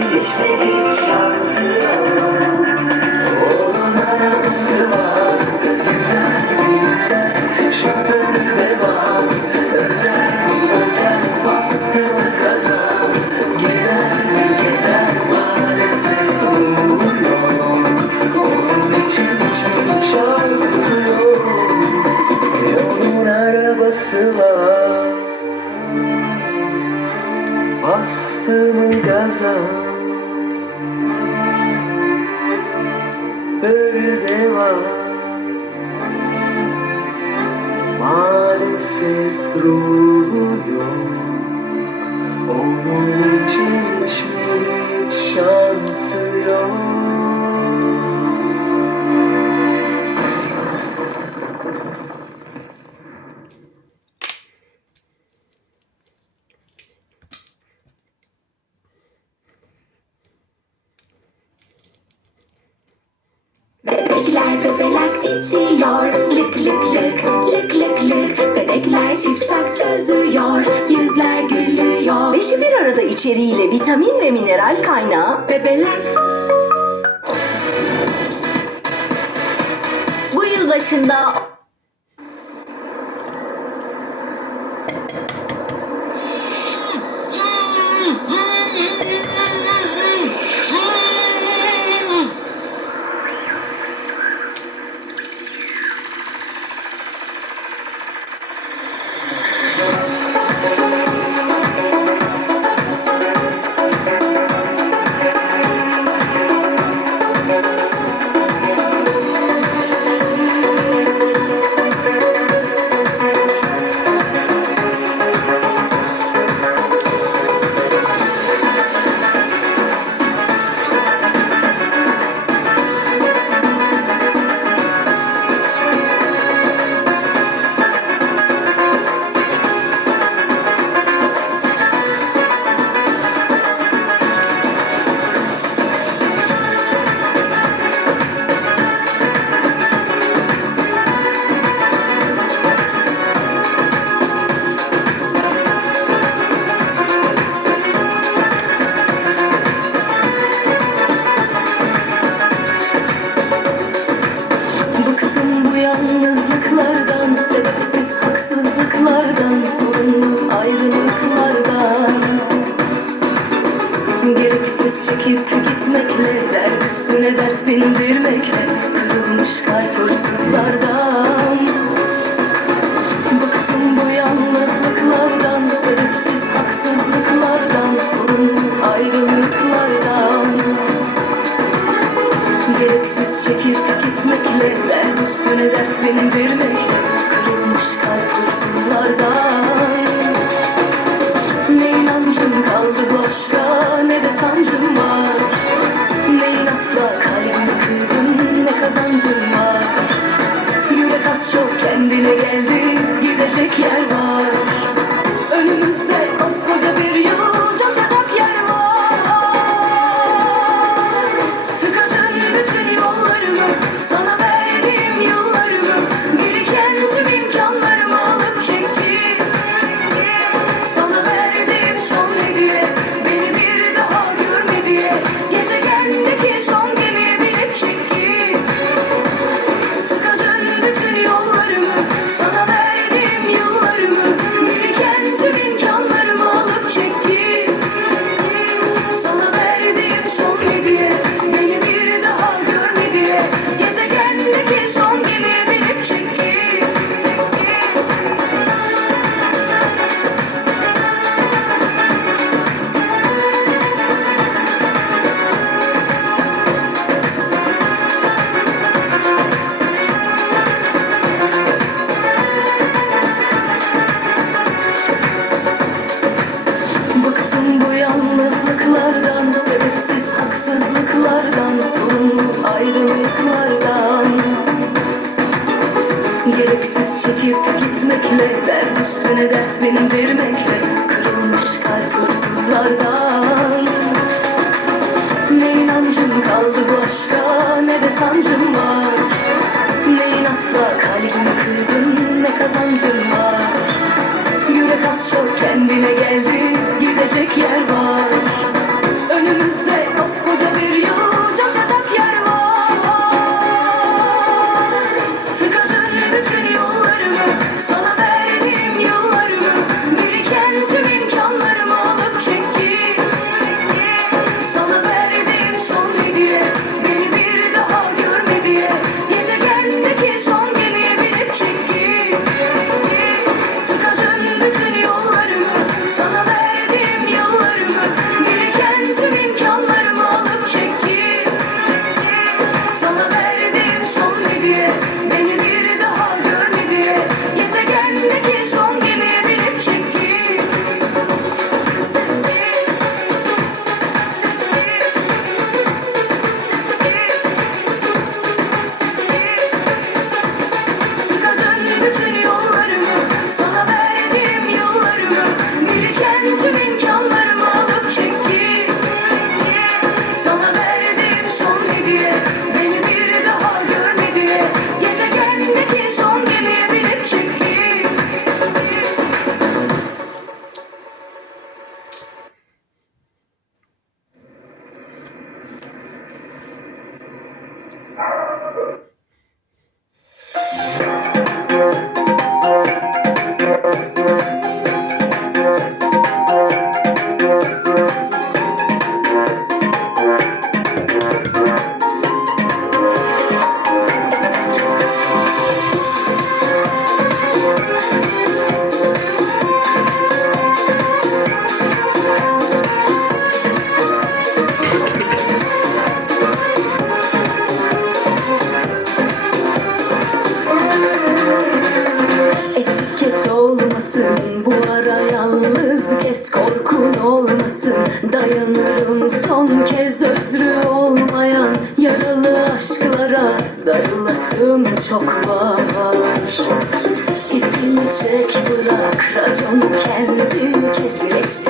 hiçbir şansı yok Onun arabası var. Güzel mi güzel var Özel özel Bastı mı gaza. Gider mi gider Maalesef hiçbir şansı yok Onun arabası var Bastı mı gaza Öyle var Maalesef ruhu yok Onun içiyor Lık lık lık lık lık lık. Bebekler şipşak çözüyor. Yüzler gülüyor. Beşi bir arada içeriğiyle vitamin ve mineral kaynağı. Bebelak Bu yıl başında çekip gitmekle Dert üstüne dert bindirmekle Kırılmış kalp hırsızlardan. Bıktım bu yalnızlıklardan Sebepsiz haksızlıklardan Sorunlu ayrılıklardan. Gereksiz çekip gitmekle Dert üstüne dert bindirmekle Kırılmış kalp hırsızlardan. Ne inancım kaldı başka Ne de sancım var geldi Gidecek yer var ayrılıklardan Gereksiz çekip gitmekle Dert üstüne dert bindirmekle Kırılmış kalp hırsızlardan. Ne inancım kaldı başka Ne de sancım olmasın. Bu ara yalnız kes korkun olmasın. Dayanırım son kez özrü olmayan yaralı aşklara. Darılasın çok var. İpini çek bırak raconu kendin kes